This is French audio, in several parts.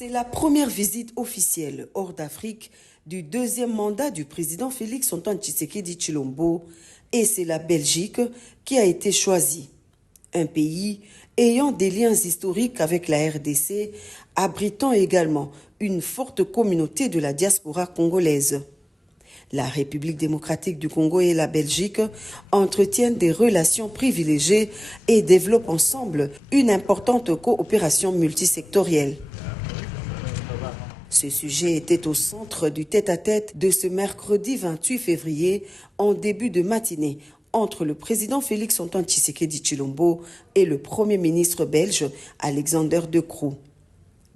C'est la première visite officielle hors d'Afrique du deuxième mandat du président Félix Antoine Tshisekedi Tshilombo et c'est la Belgique qui a été choisie. Un pays ayant des liens historiques avec la RDC, abritant également une forte communauté de la diaspora congolaise. La République démocratique du Congo et la Belgique entretiennent des relations privilégiées et développent ensemble une importante coopération multisectorielle. Ce sujet était au centre du tête-à-tête de ce mercredi 28 février en début de matinée entre le président Félix Antoine Tshisekedi Tshilombo et le premier ministre belge Alexander De Croo.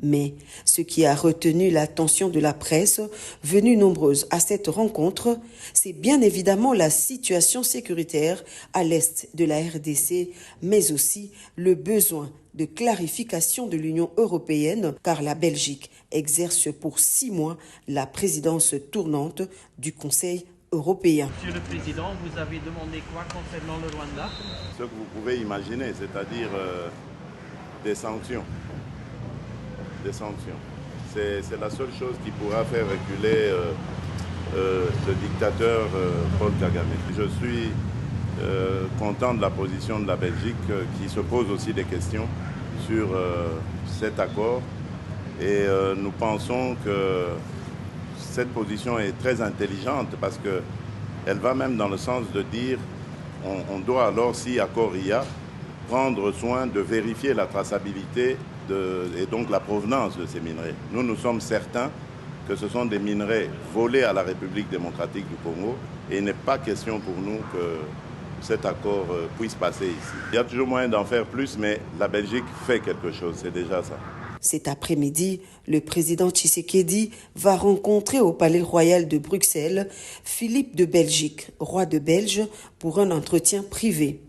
Mais ce qui a retenu l'attention de la presse, venue nombreuse à cette rencontre, c'est bien évidemment la situation sécuritaire à l'est de la RDC, mais aussi le besoin de clarification de l'Union européenne, car la Belgique exerce pour 6 mois la présidence tournante du Conseil européen. Monsieur le Président, vous avez demandé quoi concernant le Rwanda? Ce que vous pouvez imaginer, c'est-à-dire des sanctions. C'est la seule chose qui pourra faire reculer le dictateur Paul Kagame. Je suis content de la position de la Belgique qui se pose aussi des questions sur cet accord et nous pensons que cette position est très intelligente parce qu'elle va même dans le sens de dire on doit alors, si accord il y a, prendre soin de vérifier la traçabilité et donc la provenance de ces minerais. Nous sommes certains que ce sont des minerais volés à la République démocratique du Congo et il n'est pas question pour nous que cet accord puisse passer ici. Il y a toujours moyen d'en faire plus, mais la Belgique fait quelque chose, c'est déjà ça. Cet après-midi, le président Tshisekedi va rencontrer au Palais Royal de Bruxelles Philippe de Belgique, roi de Belge, pour un entretien privé.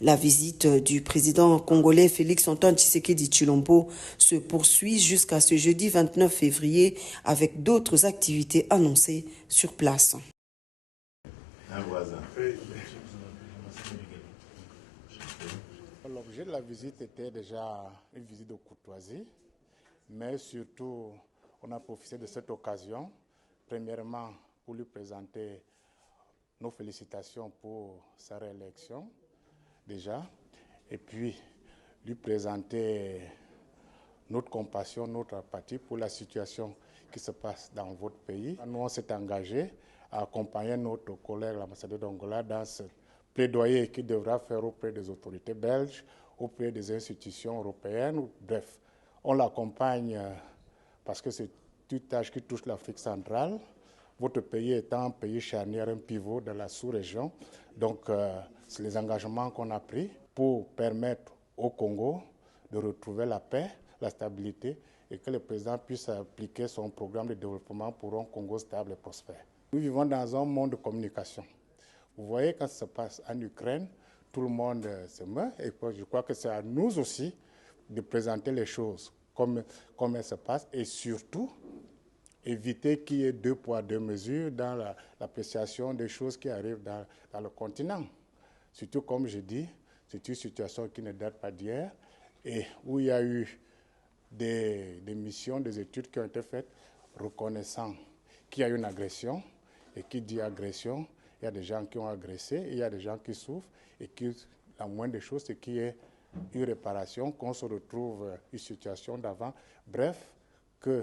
La visite du président congolais Félix Antoine Tshisekedi Tshilombo se poursuit jusqu'à ce jeudi 29 février avec d'autres activités annoncées sur place. Un voisin. L'objet de la visite était déjà une visite de courtoisie, mais surtout on a profité de cette occasion, premièrement pour lui présenter nos félicitations pour sa réélection déjà, et puis lui présenter notre compassion, notre apathie pour la situation qui se passe dans votre pays. Nous, on s'est engagé à accompagner notre collègue, l'ambassadeur d'Angola, dans ce plaidoyer qu'il devra faire auprès des autorités belges, auprès des institutions européennes. Bref, on l'accompagne parce que c'est une tâche qui touche l'Afrique centrale. Votre pays étant un pays charnière, un pivot de la sous-région. Donc, c'est les engagements qu'on a pris pour permettre au Congo de retrouver la paix, la stabilité et que le président puisse appliquer son programme de développement pour un Congo stable et prospère. Nous vivons dans un monde de communication. Vous voyez, quand ça se passe en Ukraine, tout le monde se meurt et je crois que c'est à nous aussi de présenter les choses comme elles se passent et surtout éviter qu'il y ait 2 poids 2 mesures dans l'appréciation des choses qui arrivent dans le continent. Surtout, comme je dis, c'est une situation qui ne date pas d'hier et où il y a eu des missions, des études qui ont été faites reconnaissant qu'il y a eu une agression et qui dit agression, il y a des gens qui ont agressé, et il y a des gens qui souffrent et qui, la moindre des choses, c'est qu'il y ait une réparation, qu'on se retrouve une situation d'avant. Bref, que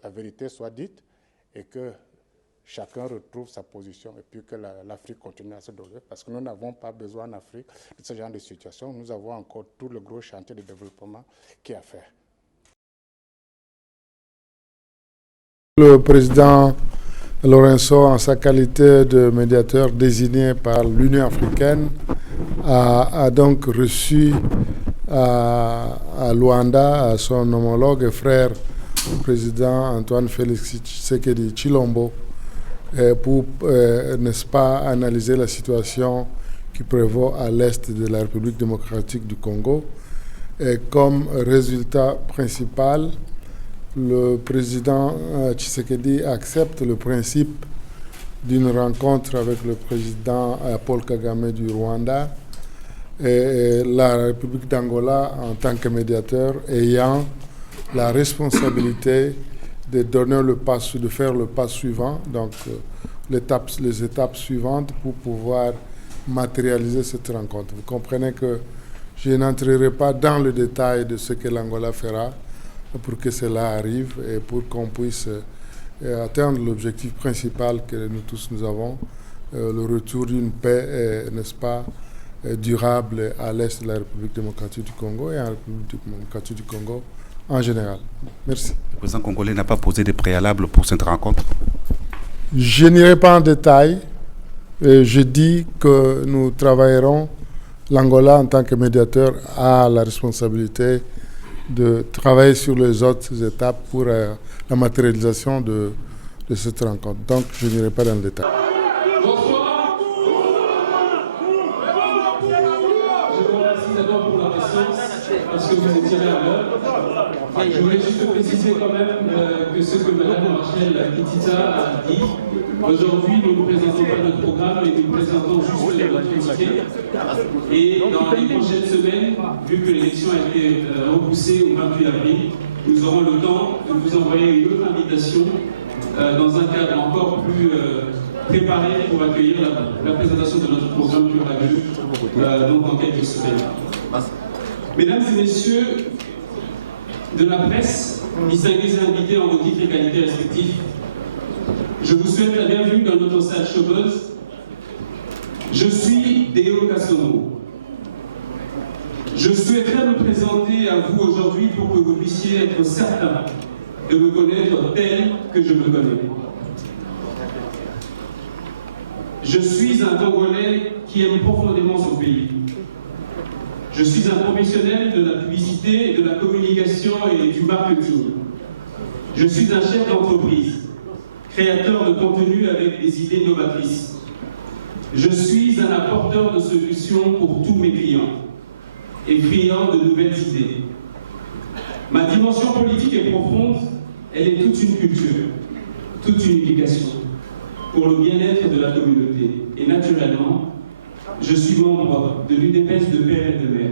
la vérité soit dite et que chacun retrouve sa position et puis que l'Afrique continue à se développer parce que nous n'avons pas besoin en Afrique de ce genre de situation. Nous avons encore tout le gros chantier de développement qui est à faire. Le président Lorenzo, en sa qualité de médiateur désigné par l'Union africaine, a donc reçu à Luanda son homologue et frère, le président Antoine Félix Tshisekedi Tshilombo, pour, n'est-ce pas, analyser la situation qui prévaut à l'est de la République démocratique du Congo. Et comme résultat principal, le président Tshisekedi accepte le principe d'une rencontre avec le président Paul Kagame du Rwanda et la République d'Angola en tant que médiateur ayant la responsabilité de donner de faire le pas suivant, donc les étapes suivantes pour pouvoir matérialiser cette rencontre. Vous comprenez que je n'entrerai pas dans le détail de ce que l'Angola fera pour que cela arrive et pour qu'on puisse atteindre l'objectif principal que nous tous nous avons, le retour d'une paix, n'est-ce pas, durable à l'est de la République démocratique du Congo et en République démocratique du Congo en général. Merci. Le président congolais n'a pas posé de préalable pour cette rencontre? Je n'irai pas en détail. Je dis que nous travaillerons. L'Angola, en tant que médiateur, a la responsabilité de travailler sur les autres étapes pour la matérialisation de cette rencontre. Donc, je n'irai pas dans le détail. Bonsoir. Je vous remercie d'abord pour la présence, parce que vous étiez là à l'heure. Je voulais juste préciser quand même que ce que Mme Rachel Kitita a dit, aujourd'hui nous ne présentons pas notre programme, mais nous présentons juste notre ticket. Et dans les prochaines semaines, vu que l'élection a été repoussée au 28 avril, nous aurons le temps de vous envoyer une autre invitation dans un cadre encore plus préparé pour accueillir la présentation de notre programme qui aura lieu donc dans quelques semaines. Mesdames et messieurs de la presse, distingués et invités en vos titres et qualités respectifs, je vous souhaite la bienvenue dans notre salle chauveuse. Je suis Deo Kasongo. Je souhaiterais me présenter à vous aujourd'hui pour que vous puissiez être certains de me connaître tel que je me connais. Je suis un Congolais qui aime profondément son pays. Je suis un professionnel de la publicité, de la communication et du marketing. Je suis un chef d'entreprise, créateur de contenu avec des idées novatrices. Je suis un apporteur de solutions pour tous mes clients et friand de nouvelles idées. Ma dimension politique est profonde, elle est toute une culture, toute une éducation pour le bien-être de la communauté. Et naturellement, je suis membre de l'UDPS de père et de mère.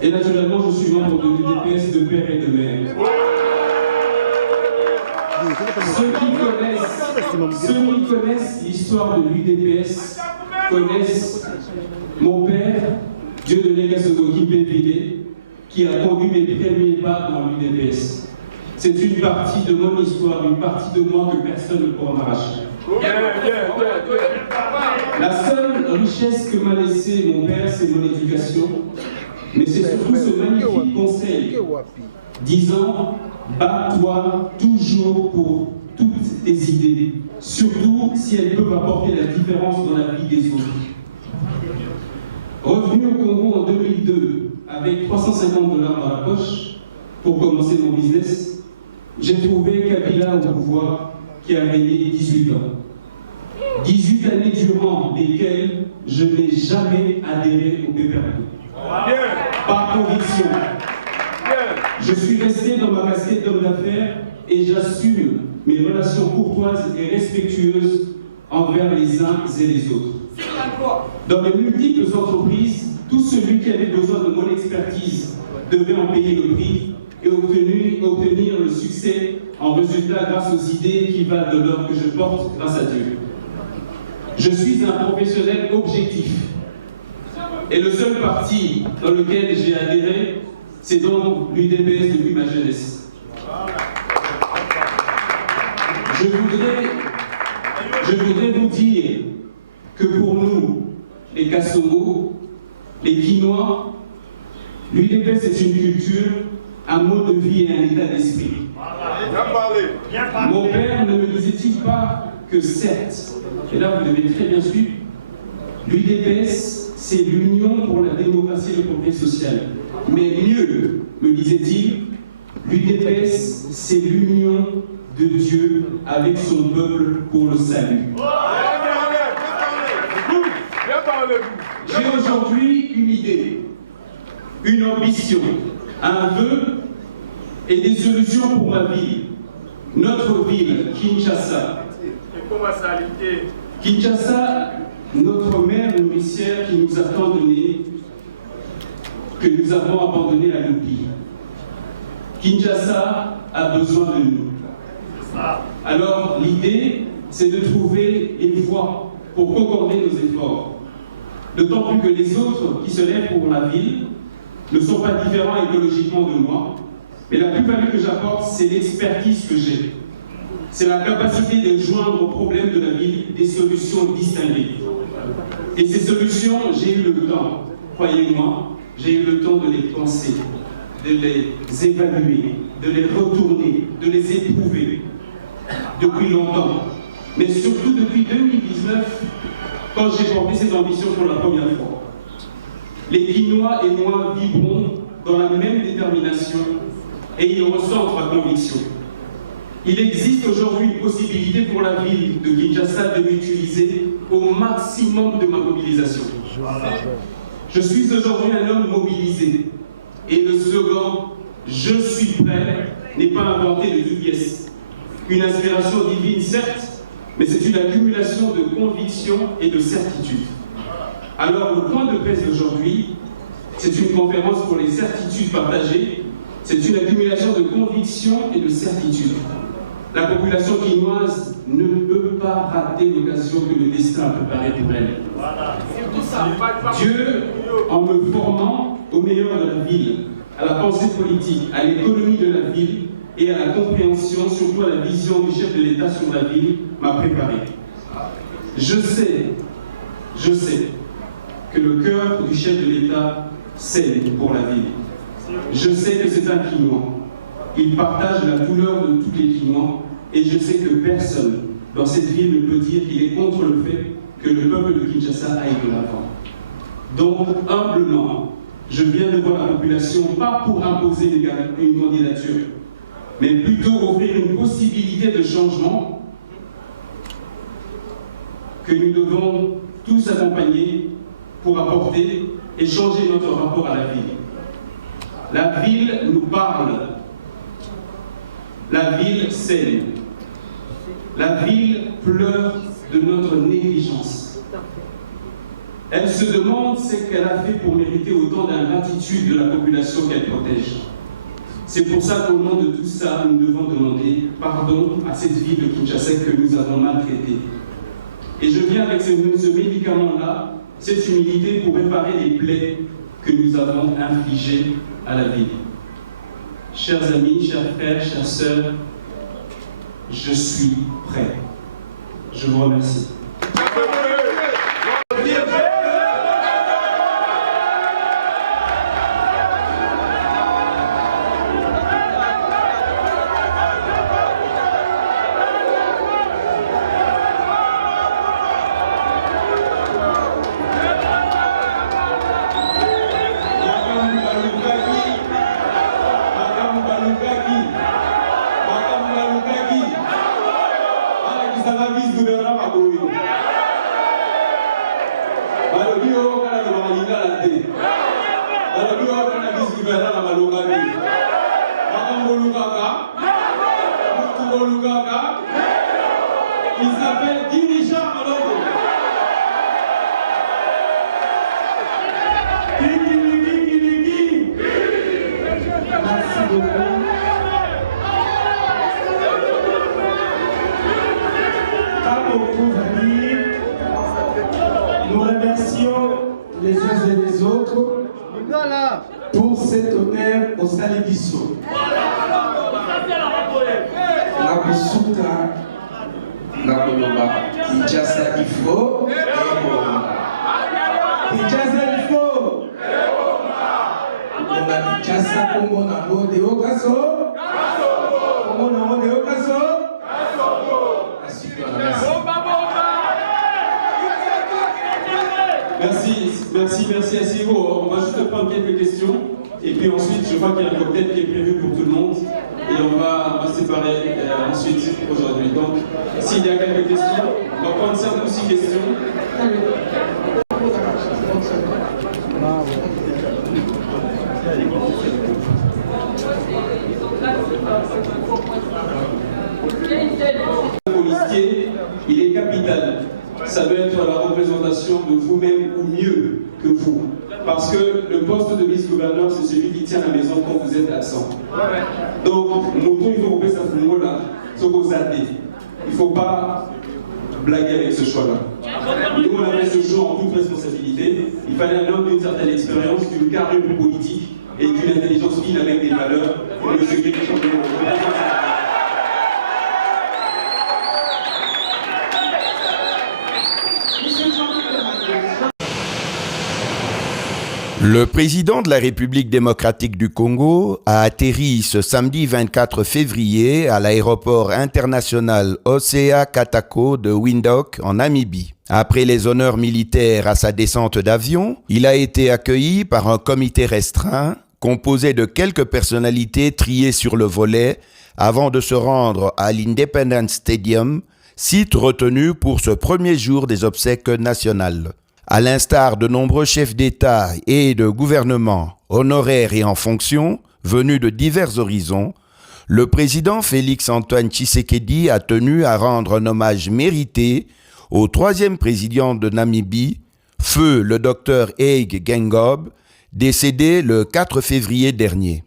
Et naturellement, je suis membre de l'UDPS de père et de mère. Ceux qui connaissent l'histoire de l'UDPS connaissent mon père, Dieudonné Kasongo Kimpé, qui a conduit mes premiers pas dans l'UDPS. C'est une partie de mon histoire, une partie de moi que personne ne pourra m'arracher. La seule richesse que m'a laissé mon père, c'est mon éducation, mais c'est surtout ce magnifique conseil disant « Bats-toi toujours pour toutes tes idées, surtout si elles peuvent apporter la différence dans la vie des autres. » Revenu au Congo en 2002 avec $350 dans la poche pour commencer mon business, j'ai trouvé Kabila au pouvoir qui a régné 18 ans. 18 années durant lesquelles je n'ai jamais adhéré au PPRD. Par conviction. Je suis resté dans ma casquette d'homme d'affaires et j'assume mes relations courtoises et respectueuses envers les uns et les autres. Dans mes multiples entreprises, tout celui qui avait besoin de mon expertise devait en payer le prix et obtenir le succès en résultat grâce aux idées qui valent de l'or que je porte grâce à Dieu. Je suis un professionnel objectif. Et le seul parti dans lequel j'ai adhéré, c'est donc l'UDPS depuis ma jeunesse. Je voudrais vous dire que pour nous, les Kasongo, les Guinois, l'UDPS est une culture, un mode de vie et un état d'esprit. Mon père ne me disait-il pas que certes, et là vous devez très bien suivre, l'UDPS, c'est l'Union pour la démocratie et le progrès social. Mais mieux, me disait-il, l'UDPS, c'est l'union de Dieu avec son peuple pour le salut. J'ai aujourd'hui une idée, une ambition, un vœu et des solutions pour ma ville, notre ville, Kinshasa. Kinshasa, notre mère nourricière qui nous a tant donné, que nous avons abandonné à l'oubli. Kinshasa a besoin de nous. Alors l'idée, c'est de trouver des voies pour concorder nos efforts. D'autant plus que les autres qui se lèvent pour la ville ne sont pas différents écologiquement de moi, mais la plus-value que j'apporte, c'est l'expertise que j'ai. C'est la capacité de joindre aux problèmes de la ville des solutions distinguées. Et ces solutions, j'ai eu le temps, croyez-moi, j'ai eu le temps de les penser, de les évaluer, de les retourner, de les éprouver depuis longtemps. Mais surtout depuis 2019, quand j'ai porté cette ambition pour la première fois. Les Guinois et moi vibrons dans la même détermination et ils ressentent ma conviction. Il existe aujourd'hui une possibilité pour la ville de Kinshasa de m'utiliser au maximum de ma mobilisation. Je suis aujourd'hui un homme mobilisé et le slogan « Je suis prêt » n'est pas inventé de toutes pièces. Une inspiration divine, certes, mais c'est une accumulation de convictions et de certitudes. Alors le point de presse d'aujourd'hui, c'est une conférence pour les certitudes partagées, c'est une accumulation de convictions et de certitudes. La population quinoise ne peut pas rater l'occasion que le destin a préparée pour elle. Dieu, en me formant au meilleur de la ville, à la pensée politique, à l'économie de la ville et à la compréhension, surtout à la vision du chef de l'État sur la ville, m'a préparé. Je sais que le cœur du chef de l'État saigne pour la ville. Je sais que c'est un Quinois. Il partage la douleur de tous les Quinois et je sais que personne dans cette ville ne peut dire qu'il est contre le fait que le peuple de Kinshasa aille de l'avant. Donc, humblement, je viens de voir la population, pas pour imposer une candidature, mais plutôt offrir une possibilité de changement que nous devons tous accompagner pour apporter et changer notre rapport à la ville. La ville nous parle. La ville saigne. La ville pleure de notre négligence. Elle se demande ce qu'elle a fait pour mériter autant d'ingratitude de la population qu'elle protège. C'est pour ça qu'au nom de tout ça, nous devons demander pardon à cette ville de Kinshasa que nous avons maltraitée. Et je viens avec ce médicament-là, cette humilité pour réparer les plaies que nous avons infligées à la ville. Chers amis, chers frères, chères sœurs, je suis prêt. Je vous remercie. Nous remercions les uns et les autres pour cet honneur au Salibiso. Nakusuka, Nakoloba, Kinshasa il faut, Kinshasa il faut. On a Kinshasa comme on a beau de Okaso, comme on a beau de Okaso. Merci asseyez-vous. On va juste prendre quelques questions et puis ensuite je crois qu'il y a un cocktail qui est prévu pour tout le monde et on va séparer ensuite aujourd'hui. Donc s'il y a quelques questions, on va prendre 5 ou 6 questions. ça doit être la représentation de vous-même ou mieux que vous. Parce que le poste de vice-gouverneur, c'est celui qui tient la maison quand vous êtes absent. Donc, Moutou, il faut couper sa fungo-là, sauf aux athées. Il ne faut pas blaguer avec ce choix-là. Nous, on a fait ce choix en toute responsabilité. Il fallait un homme d'une certaine expérience, d'une carrure politique et d'une intelligence fine avec des valeurs. Et le secrétaire champion. Le président de la République démocratique du Congo a atterri ce samedi 24 février à l'aéroport international Osea Katako de Windhoek en Namibie. Après les honneurs militaires à sa descente d'avion, il a été accueilli par un comité restreint composé de quelques personnalités triées sur le volet avant de se rendre à l'Independence Stadium, site retenu pour ce premier jour des obsèques nationales. À l'instar de nombreux chefs d'État et de gouvernement, honoraires et en fonction, venus de divers horizons, le président Félix-Antoine Tshisekedi a tenu à rendre un hommage mérité au troisième président de Namibie, feu le docteur Hage Geingob, décédé le 4 février dernier.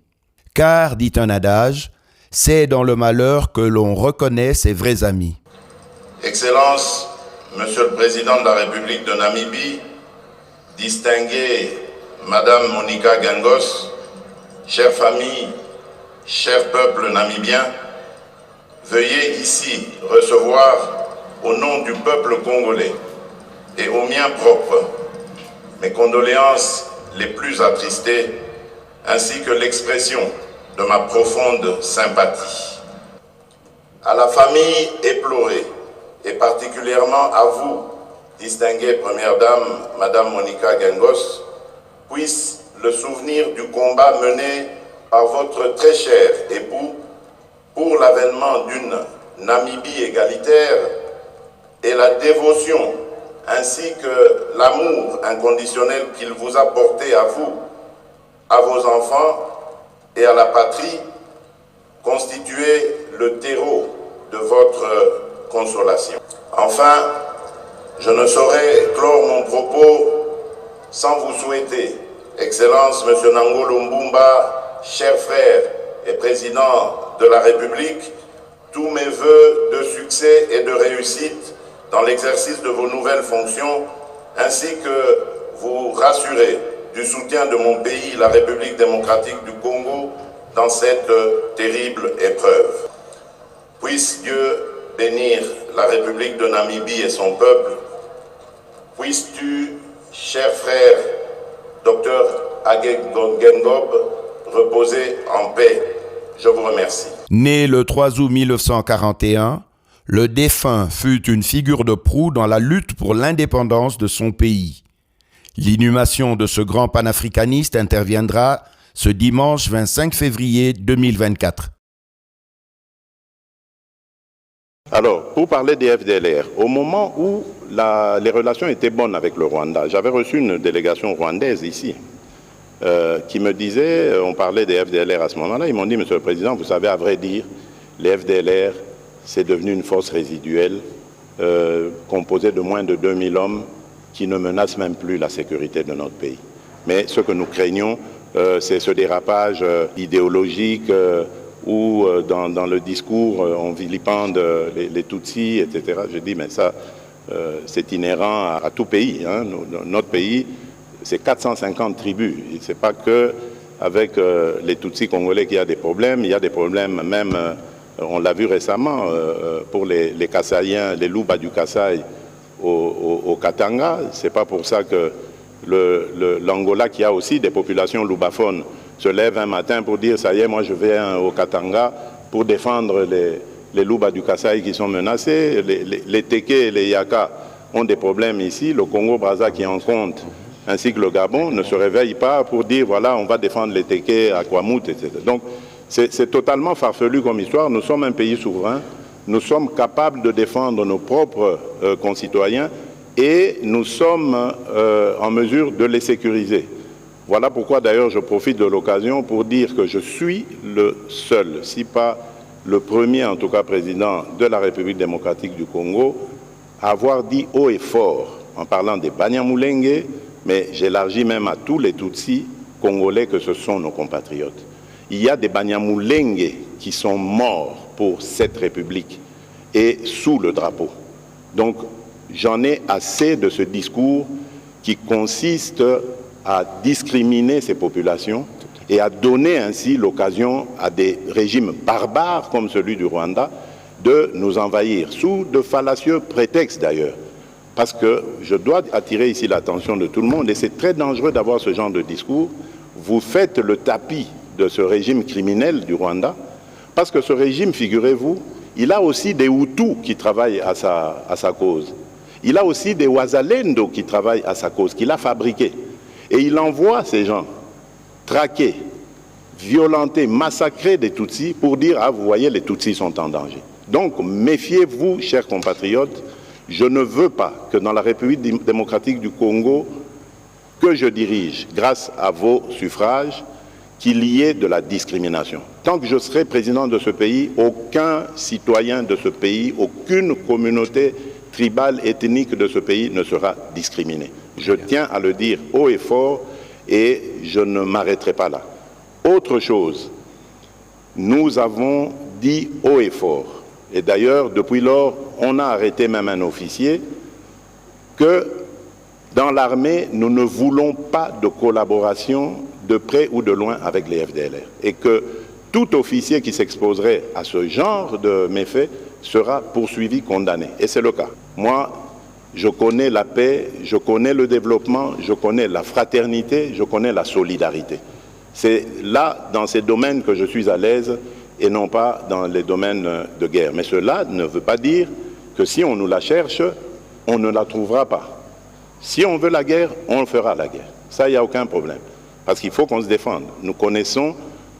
Car, dit un adage, c'est dans le malheur que l'on reconnaît ses vrais amis. Excellence, Monsieur le Président de la République de Namibie, distinguée Madame Monica Gengos, chère famille, cher peuple namibien, veuillez ici recevoir au nom du peuple congolais et au mien propre mes condoléances les plus attristées ainsi que l'expression de ma profonde sympathie. À la famille éplorée, et particulièrement à vous, distinguée Première Dame, Madame Monica Gengos, puisse le souvenir du combat mené par votre très cher époux pour l'avènement d'une Namibie égalitaire et la dévotion ainsi que l'amour inconditionnel qu'il vous a porté à vous, à vos enfants et à la patrie, constituer le terreau de votre consolation. Enfin, je ne saurais clore mon propos sans vous souhaiter, Excellence Monsieur Nangolo Mbumba, cher frère et président de la République, tous mes vœux de succès et de réussite dans l'exercice de vos nouvelles fonctions, ainsi que vous rassurer du soutien de mon pays, la République démocratique du Congo, dans cette terrible épreuve. Puisse Dieu bénir la République de Namibie et son peuple. Puisses-tu, cher frère, Dr Hage Geingob, reposer en paix. Je vous remercie. Né le 3 août 1941, le défunt fut une figure de proue dans la lutte pour l'indépendance de son pays. L'inhumation de ce grand panafricaniste interviendra ce dimanche 25 février 2024. Alors, pour parler des FDLR, au moment où les relations étaient bonnes avec le Rwanda, j'avais reçu une délégation rwandaise ici qui me disait, on parlait des FDLR à ce moment-là, ils m'ont dit, Monsieur le Président, vous savez, à vrai dire, les FDLR, c'est devenu une force résiduelle composée de moins de 2000 hommes qui ne menacent même plus la sécurité de notre pays. Mais ce que nous craignons, c'est ce dérapage idéologique où dans le discours on vilipende les Tutsis, etc. Je dis, mais ça, c'est inhérent à tout pays. Hein. Notre pays, c'est 450 tribus. Ce n'est pas qu'avec les Tutsis congolais qu'il y a des problèmes. Il y a des problèmes même, on l'a vu récemment, pour les Kassaïens, les Luba du Kasaï au Katanga. Ce n'est pas pour ça que l'Angola, qui a aussi des populations lubaphones, se lève un matin pour dire, ça y est, moi je vais au Katanga pour défendre les Luba du Kasaï qui sont menacés. Les Teke et les Yaka ont des problèmes ici. Le Congo-Brazza qui en compte, ainsi que le Gabon, ne se réveille pas pour dire, voilà, on va défendre les Teke à Kwamut, etc. Donc, c'est totalement farfelu comme histoire. Nous sommes un pays souverain. Nous sommes capables de défendre nos propres concitoyens et nous sommes en mesure de les sécuriser. Voilà pourquoi d'ailleurs je profite de l'occasion pour dire que je suis le seul, si pas le premier en tout cas président de la République démocratique du Congo, à avoir dit haut et fort, en parlant des Banyamulenge, mais j'élargis même à tous les Tutsis congolais que ce sont nos compatriotes. Il y a des Banyamulenge qui sont morts pour cette République et sous le drapeau. Donc, j'en ai assez de ce discours qui consiste à discriminer ces populations et à donner ainsi l'occasion à des régimes barbares comme celui du Rwanda de nous envahir, sous de fallacieux prétextes d'ailleurs. Parce que je dois attirer ici l'attention de tout le monde, et c'est très dangereux d'avoir ce genre de discours. Vous faites le tapis de ce régime criminel du Rwanda, parce que ce régime, figurez-vous, il a aussi des Hutus qui travaillent à sa cause. Il a aussi des Wazalendo qui travaillent à sa cause, qu'il a fabriqués. Et il envoie ces gens traquer, violenter, massacrer des Tutsis pour dire « Ah, vous voyez, les Tutsis sont en danger ». Donc, méfiez-vous, chers compatriotes, je ne veux pas que dans la République démocratique du Congo, que je dirige, grâce à vos suffrages, qu'il y ait de la discrimination. Tant que je serai président de ce pays, aucun citoyen de ce pays, aucune communauté tribale, ethnique de ce pays ne sera discriminé. Je tiens à le dire haut et fort et je ne m'arrêterai pas là. Autre chose, nous avons dit haut et fort, et d'ailleurs, depuis lors, on a arrêté même un officier, que dans l'armée, nous ne voulons pas de collaboration de près ou de loin avec les FDLR. Et que tout officier qui s'exposerait à ce genre de méfaits sera poursuivi, condamné. Et c'est le cas. Moi, je connais la paix, je connais le développement, je connais la fraternité, je connais la solidarité. C'est là, dans ces domaines, que je suis à l'aise et non pas dans les domaines de guerre. Mais cela ne veut pas dire que si on nous la cherche, on ne la trouvera pas. Si on veut la guerre, on fera la guerre. Ça, il n'y a aucun problème. Parce qu'il faut qu'on se défende. Nous connaissons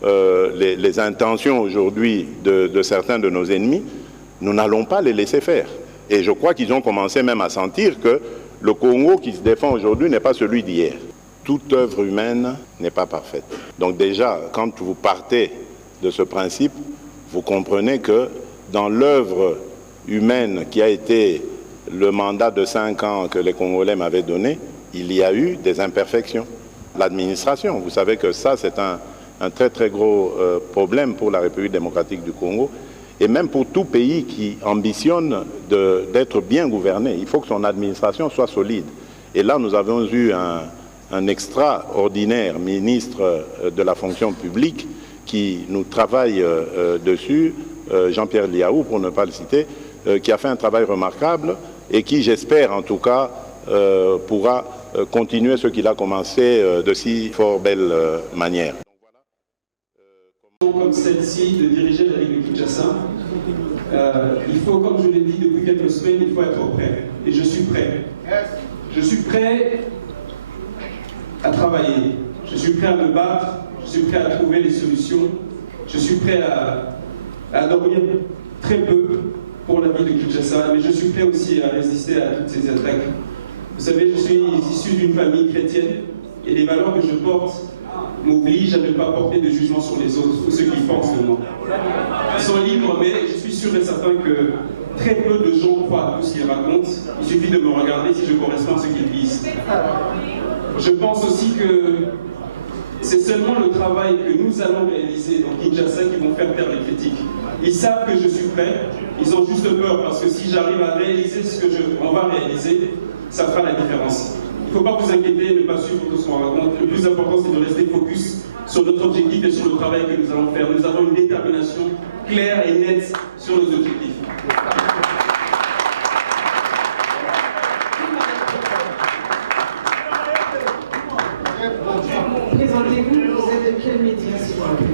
les intentions aujourd'hui de certains de nos ennemis. Nous n'allons pas les laisser faire. Et je crois qu'ils ont commencé même à sentir que le Congo qui se défend aujourd'hui n'est pas celui d'hier. Toute œuvre humaine n'est pas parfaite. Donc déjà, quand vous partez de ce principe, vous comprenez que dans l'œuvre humaine qui a été le mandat de 5 ans que les Congolais m'avaient donné, il y a eu des imperfections. L'administration, vous savez que ça, c'est un très très gros problème pour la République démocratique du Congo et même pour tout pays qui ambitionne d'être bien gouverné. Il faut que son administration soit solide. Et là, nous avons eu un extraordinaire ministre de la fonction publique qui nous travaille dessus, Jean-Pierre Liaou, pour ne pas le citer, qui a fait un travail remarquable et qui, j'espère en tout cas, pourra continuer ce qu'il a commencé de si fort belle manière. Comme celle-ci, de diriger la Ligue de Kinshasa, il faut, comme je l'ai dit depuis quelques semaines, il faut être prêt. Et je suis prêt. Je suis prêt à travailler. Je suis prêt à me battre. Je suis prêt à trouver des solutions. Je suis prêt à dormir très peu pour la vie de Kinshasa, mais je suis prêt aussi à résister à toutes ces attaques. Vous savez, je suis issu d'une famille chrétienne et les valeurs que je porte m'obligent à ne pas porter de jugement sur les autres ou ceux qui pensent de moi. Ils sont libres, mais je suis sûr et certain que très peu de gens croient à tout ce qu'ils racontent. Il suffit de me regarder si je corresponds à ce qu'ils disent. Je pense aussi que c'est seulement le travail que nous allons réaliser dans Kinshasa qui vont faire taire les critiques. Ils savent que je suis prêt, ils ont juste peur parce que si j'arrive à réaliser ce qu'on va réaliser, ça fera la différence. Il ne faut pas vous inquiéter, ne pas suivre tout ce qu'on raconte. Le plus important, c'est de rester focus sur notre objectif et sur le travail que nous allons faire. Nous avons une détermination claire et nette sur nos objectifs. Présentez-vous, vous êtes de quel média, s'il vous plaît?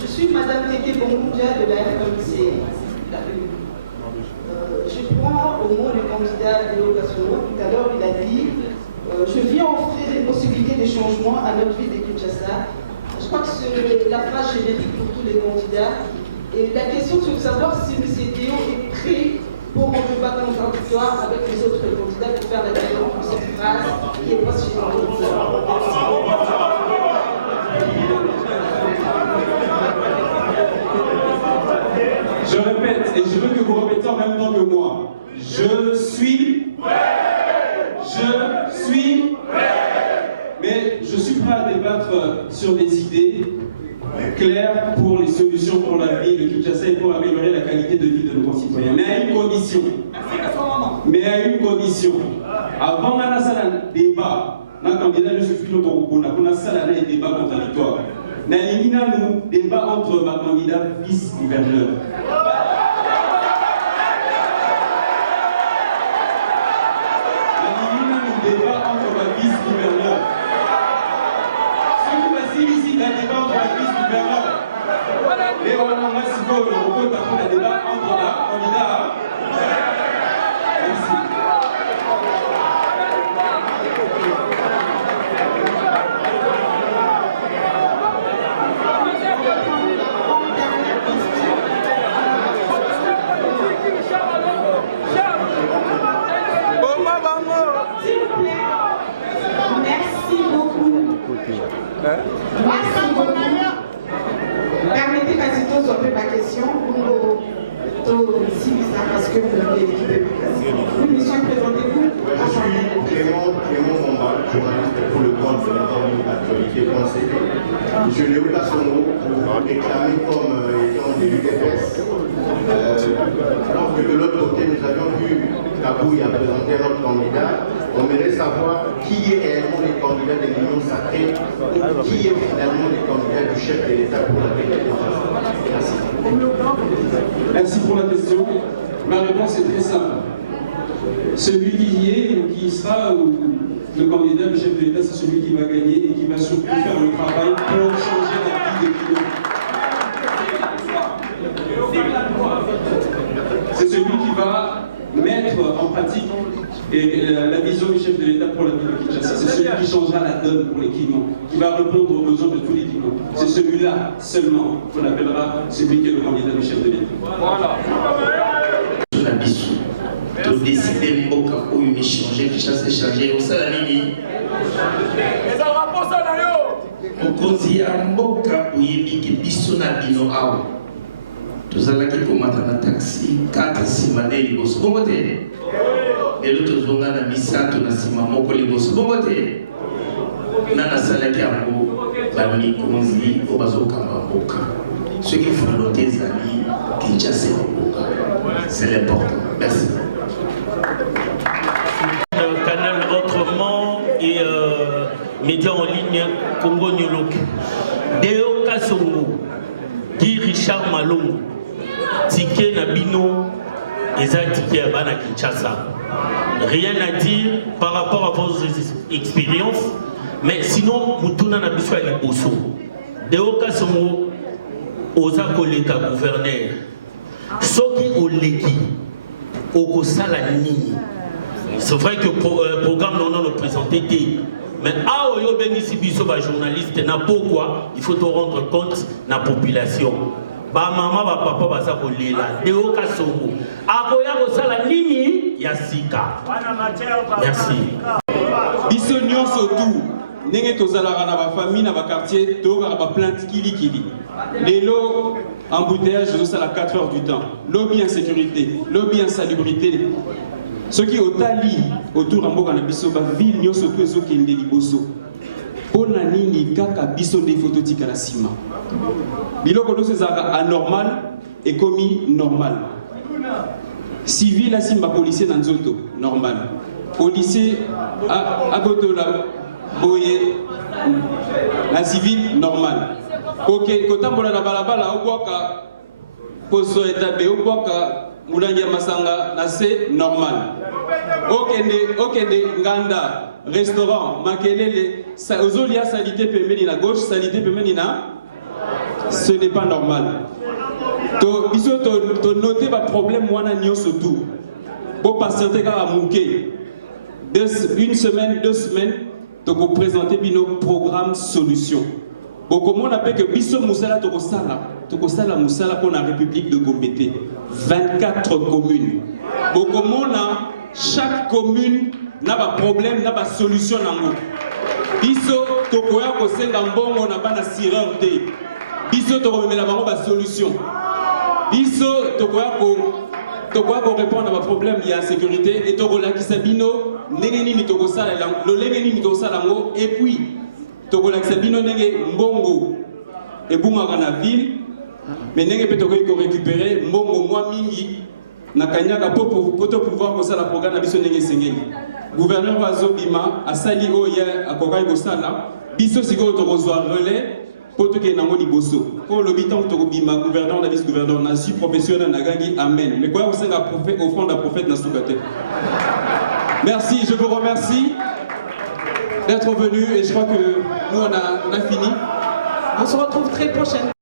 Je suis Madame Teke Bongoudja de la RMC. Je prends au mot le candidat Léo Kassono. Tout à l'heure, il a dit je viens offrir des possibilités de changement à notre ville de Kinshasa. Je crois que c'est la phrase générique pour tous les candidats. Et la question, c'est de savoir si M. Théo est prêt pour un débat contradictoire avec les autres candidats pour faire la différence de cette phrase qui est pas générique. Je répète, et je veux que vous répétez en même temps que moi. Je suis mais je suis prêt à débattre sur des idées claires pour les solutions pour la vie de Kinshasa et pour améliorer la qualité de vie de nos concitoyens. Mais à une condition. Avant un débat, un candidat ne suffit pas pour un débat contradictoire. Nous avons débat entre ma candidat vice-gouverneur. Permettez ma question parce que vous l'avez équipé. Monsieur, présentez-vous. Je suis Clément Mombal, journaliste pour le compte de l'actualité.cd. Je n'ai aucun son mot pour déclamer comme étant de l'UDPS. Alors que de l'autre côté, nous avions vu Kabouy a présenté notre candidat. On aimerait savoir qui est réellement les candidats de l'Union sacrée, qui est finalement les candidats du chef de l'État pour la République. Merci. Merci pour la question. Ma réponse est très simple. Celui qui est ou qui sera le candidat du chef de l'État, c'est celui qui va gagner et qui va surtout faire le travail pour changer la vie des clients. C'est celui qui va mettre en pratique la vision du chef de l'État pour la ville de Kinshasa. C'est celui qui changera la donne pour les Kimans, qui va répondre aux besoins de tous les Kimans. C'est celui-là seulement qu'on appellera celui qui est le candidat du chef de l'État. Voilà. De décider mboka où il changer, Kinshasa changer, au salami. Mokonzi ya mboka uyebiki biso na bino awa. Tozalaki komata na taxi 4 sima de liboso. Bongo te. Lelo tozonga na misato na sima moko liboso. Bongo te. Nana salaki yango bamikonzi o bazokamba mboka. Ceux qui font noter zali Kinshasa mboka. C'est l'important. Merci. Canal Autrement et médias en ligne Congo Nyolok. Deo Kasongo, Guy Richard Malongo, Tiké Nabino, Eza Tiké Abana Kinshasa. Rien à dire par rapport à vos expériences, mais sinon, Moutouna Nabiswa Liboso. Deo Kasongo, Oza Koleka gouverneur. Soki Oleki, Okosala Nini. C'est vrai que le programme non le présenté. Mais à Oyo Benisi Biso, journaliste, n'a pourquoi il faut te rendre compte de la population. Ba maman, ba papa, ba sa kolela. Deo Kasongo. Akoya Kosala Nini, Yasika. Merci. Biso nyonso tout. Nenge tozalaka na ba famille na ba quartier, toka ba plainte kili. Lelo embouteillage de ça à 4 heures du temps. Lobby insécurité, lobby insalubrité. Ceux qui au Tali autour en Boka na biso ba ville nyonso tout ezo kende liboso. Pona nini kaka biso des photos tika la sima. Biloko to sezaka anormal et commis normal. Civil la simba policier na nzoto normal. Policier a botola boye la civil normal. Ok, kotambola na balabala okwaka poso etabe okwaka mulangia masanga na c'est normal. Okende nganda restaurant makelele ozolia salité pembeni na gauche salité pembeni na ce n'est pas normal. To biso to noter ba problème wana nyonso tout. Pour patienter ka muke. Une semaine, 2 semaines to ko présenter bino programme solution. Comment on appelle que biso musala tokosala musala pour la République de Gombete 24 communes. Comment on a chaque commune n'a pas problème, n'a pas solution nango. Biso tokoya kosenga mbongo na bana sireur te. Biso tokomela bango ba solution. Biso tokoya ko tokoa ko répondre à ma problème il y a sécurité et tokola kisabino nengeni ni tokosala lo lengeni ni tokosala ngo et puis tokola kisabino nenge mbongo et bungaka na ville mais nenge pe tokoki ko récupérer mbongo moi mingi na kanyaka pour pouvoir kosala programme na biso nenge sengeli gouverneur Azobima asali oya akokai kosala biso siko tokozwa relais pour que nango liboso pour le bitan to bima gouverneur na vice gouverneur na su professionnel na gangi amen mais quoi au sein prophète au fond d'un prophète na soukate. Merci, je vous remercie d'être venu et je crois que nous on a fini. On se retrouve très prochainement.